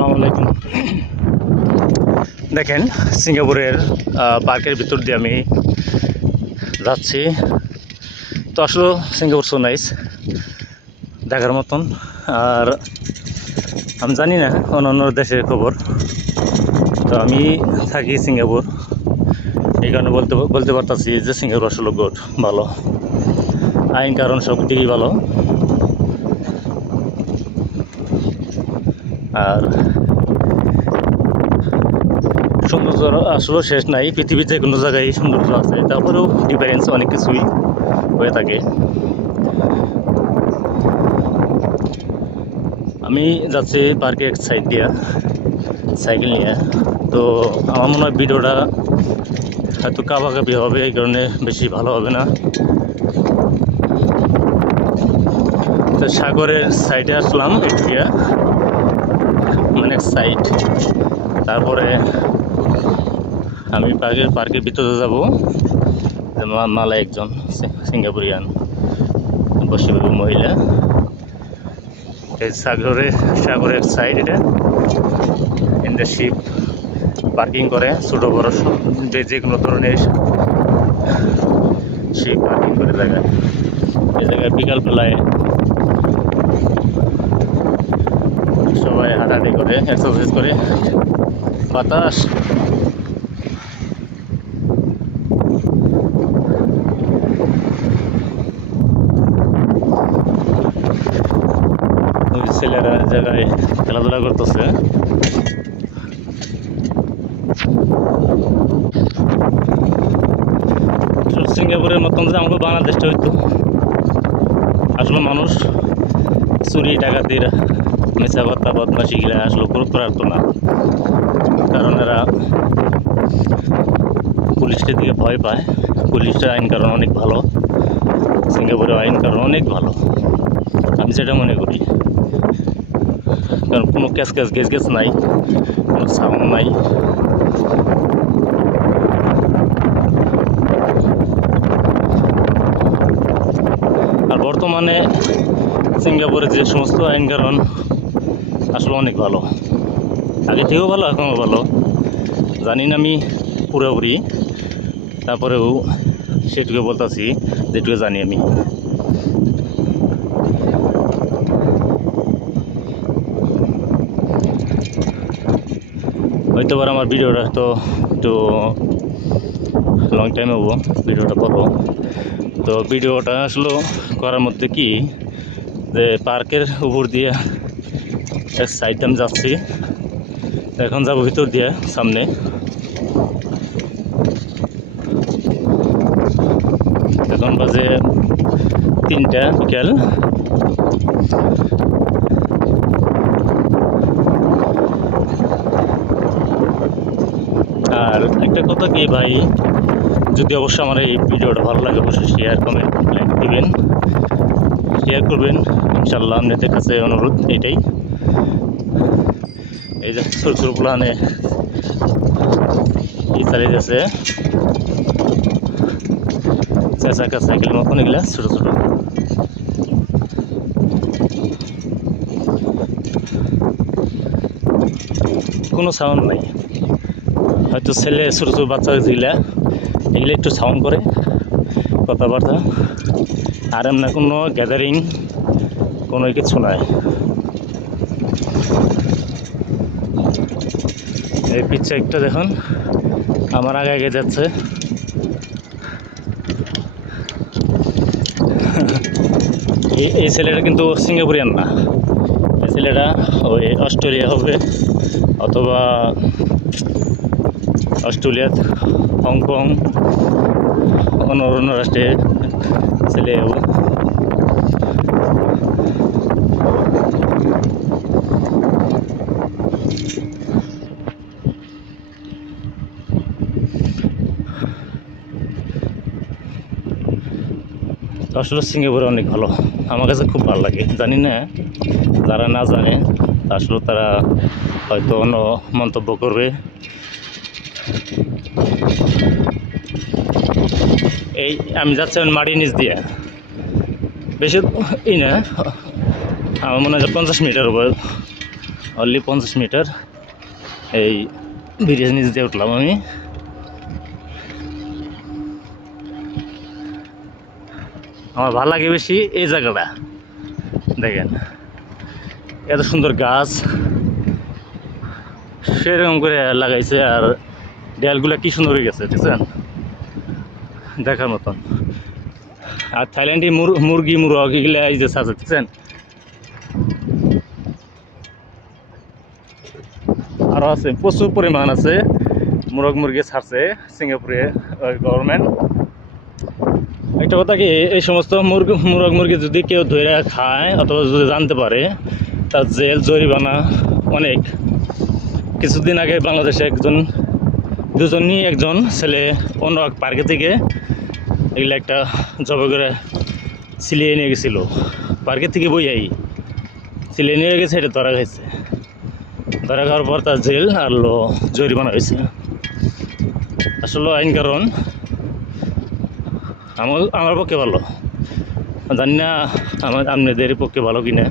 আসসালামু আলাইকুম। দেখেন সিঙ্গাপুরের পার্কের ভিতর দিয়ে আমি যাচ্ছি। তো আসলে সিঙ্গাপুর সো নাইস, দেখার মতন। আর আমি জানি না অন্য দেশের খবর, তো আমি থাকি সিঙ্গাপুর, এই কারণে বলতে পারতাছি যে সিঙ্গাপুর আসলে গুড, ভালো আইন কারণ সব দিকেই ভালো। আর সৌন্দর্য আসলে শেষ নাই, পৃথিবীতে কোনো জায়গায় সৌন্দর্য আছে, তারপরেও ডিফারেন্স অনেক কিছুই হয়ে থাকে। আমি যাচ্ছি পার্কে এক সাইড দিয়া সাইকেল নিয়ে। তো আমার মনে হয় ভিডিওটা হয়তো কাবাকাবি হবে, এই কারণে বেশি ভালো হবে না। তো সাগরের সাইডে আসলাম এটুকিয়া, মানে সাইড। তারপরে আমি পার্কের ভিতরে যাব। মালা একজন সিঙ্গাপুরিয়ান বসবাসী মহিলা, এই সাগরের সাইড, এটা ইন দ্য শিপ পার্কিং করে, ছোটো বড় যে কোনো ধরনের শিপ পার্কিং করে জায়গায়। এই জায়গায় বিকালবেলায় সবাই হাঁটাহাঁটি করে, এক্সারসাইজ করে, বাতাস। ছেলেরা জায়গায় খেলাধুলা করতেছে। সিঙ্গাপুরের মতন যে আমাকে বাংলাদেশটা হইতো, আসলে মানুষ চুরি ডাকাতির মিথ্যা কথা বদমাশি গিলা আসলে করার তো না, কারণ এরা পুলিশের দিকে ভয় পায়। পুলিশের আইন কারণ অনেক ভালো, সিঙ্গাপুরের আইন কারণ অনেক ভালো, আমি যেটা মনে করি। কারণ কোনো গেস নাই, কোনো সাউন্ড নাই। আর বর্তমানে সিঙ্গাপুরে যে সমস্ত আইন কারণ আসলে অনেক ভালো, আগে থেকেও ভালো, এখনও ভালো। জানি না আমি পুরোপুরি, তারপরেও সেটুকু বলতেছি যেটুকু জানি আমি। হয়তো আবার আমার ভিডিওটা তো একটু লং টাইম হবো, ভিডিওটা বড়। তো ভিডিওটা আসলে করার মধ্যে কি, যে পার্কের উপর দিয়ে এক সাইডে আমি যাচ্ছি, এখন যাবো ভিতর দিয়ে সামনে। এখন বাজে 3টা বিকেল। আর একটা কথা কি ভাই, যদি অবশ্য আমার এই ভিডিওটা ভালো লাগে অবশ্যই শেয়ার, কমেন্ট, লাইক দিবেন, শেয়ার করবেন ইনশাল্লাহ। আপনাদের কাছে অনুরোধ এটাই। এই যে ছোট প্লানে এই চালিয়ে যাচ্ছে চাকা সাইকেল মতন, এগুলা ছোট ছোট। কোনো সাউন্ড নাই, হয়তো ছেলে ছোট ছোট বাচ্চা যেগুলা, এগুলো একটু সাউন্ড করে কথাবার্তা, আর এমন কোনো গ্যাদারিং কোনো কিছু নাই। এই পিচ্ছে একটা দেখুন আমার আগে যাচ্ছে। এই ছেলেটা কিন্তু সিঙ্গাপুরিয়ান না, এই ছেলেটা ওই অস্ট্রেলিয়া হবে, অথবা অস্ট্রেলিয়া, হংকং, অন্য রাষ্ট্রে ছেলে হবে। আসলে সিঙ্গাপুরে অনেক ভালো, আমার কাছে খুব ভালো লাগে। জানি না যারা না জানে আসলে তারা হয়তো অন্য মন্তব্য করবে। এই আমি যাচ্ছি মাটির নিচ দিয়ে, বেশি না, আমার মনে হয় 50 মিটার উপর অনলি 50 মিটার এই ব্রিজের নিচ দিয়ে উঠলাম আমি। আমার ভালো লাগে বেশি এই জায়গাটা, দেখেন এত সুন্দর গাছ সেরকম করে লাগাইছে, আর দেয়ালগুলো কি সুন্দর হয়ে গেছে দেখছেন, দেখার মতন। আর থাইল্যান্ডে মুরগি মুরগ এগুলা এই যে আছে দেখছেন। আরও আছে, প্রচুর পরিমাণ আছে মুরগ মুরগি ছাড়ছে সিঙ্গাপুরে গভর্নমেন্ট। একটা কথা কি, এই সমস্ত মুরগ মুরগি যদি কেউ ধরে খায় অথবা যদি জানতে পারে, তার জেল জরিমানা অনেক। কিছুদিন আগে বাংলাদেশে একজন ছেলে অন্য এক পার্কে থেকে এগুলো একটা জবে করে সিলিয়ে নিয়ে গেছিল, পার্কের থেকে বইয়াই সিলিয়ে নিয়ে গেছে, এটা ধরা খাইছে। ধরা খাওয়ার পর তার জেল আর জরিমানা হয়েছে। আসলে আইন কারণ আমার পক্ষে ভালো, জানি না আপনাদের পক্ষে ভালো কিনা।